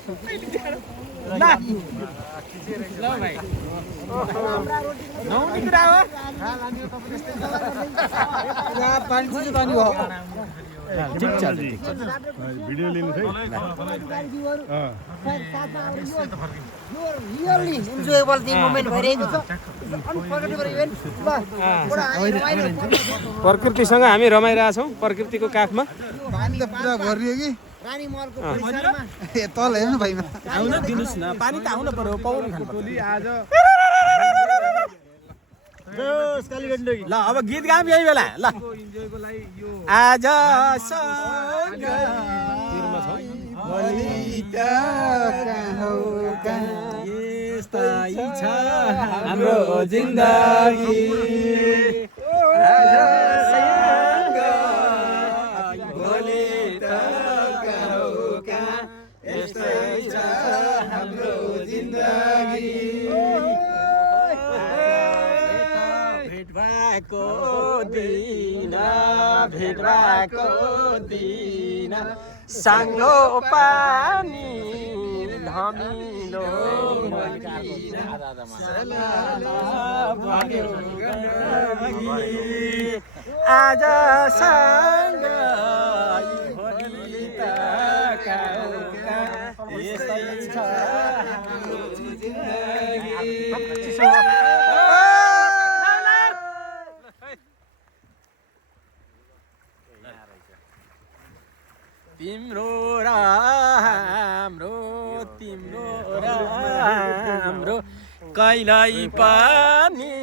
ल भाइ नहुने कुरा हो ठिक छ भिडियो लिनु है रियली इन्जोयबल दिन मोमेन्ट भइरहेको छ अनफर्गेटेबल इभेन्ट प्रकृतिसँग हामी रमाइरहेछौँ प्रकृतिको काखमा पानी त पुरा भरियो कि रानी महलको परिसरमा ए तल हेर्नु भाइमा आउन दिनुस् न पानी त आउन पर्यो पाउनु खानु आज ल अब गीत गाऊँ यही बेला ल आज यस्तै छ हाम्रो जिन्दगी भोलि त कहाँका यस्तै छ हाम्रो जिन्दगी भेट भएको दिन साङ्लो पानी धमिलो आज सँग भोलि त कहाँका यस्तै छ हाम्रो जिन्दगी तिम्रो र हाम्रो तिम्रो र हाम्रो कहिल्यै पनि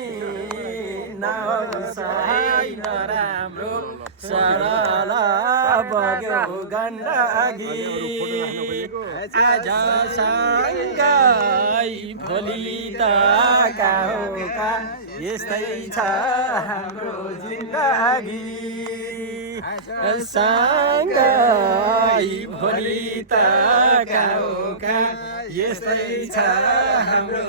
नहोस् नराम्रो सरल बग्यो गण्डकी आज सँगै भोलि त कहाँका यस्तै छ हाम्रो जिन्दगी सँगै भोलि त कहाँका यस्तै छ हाम्रो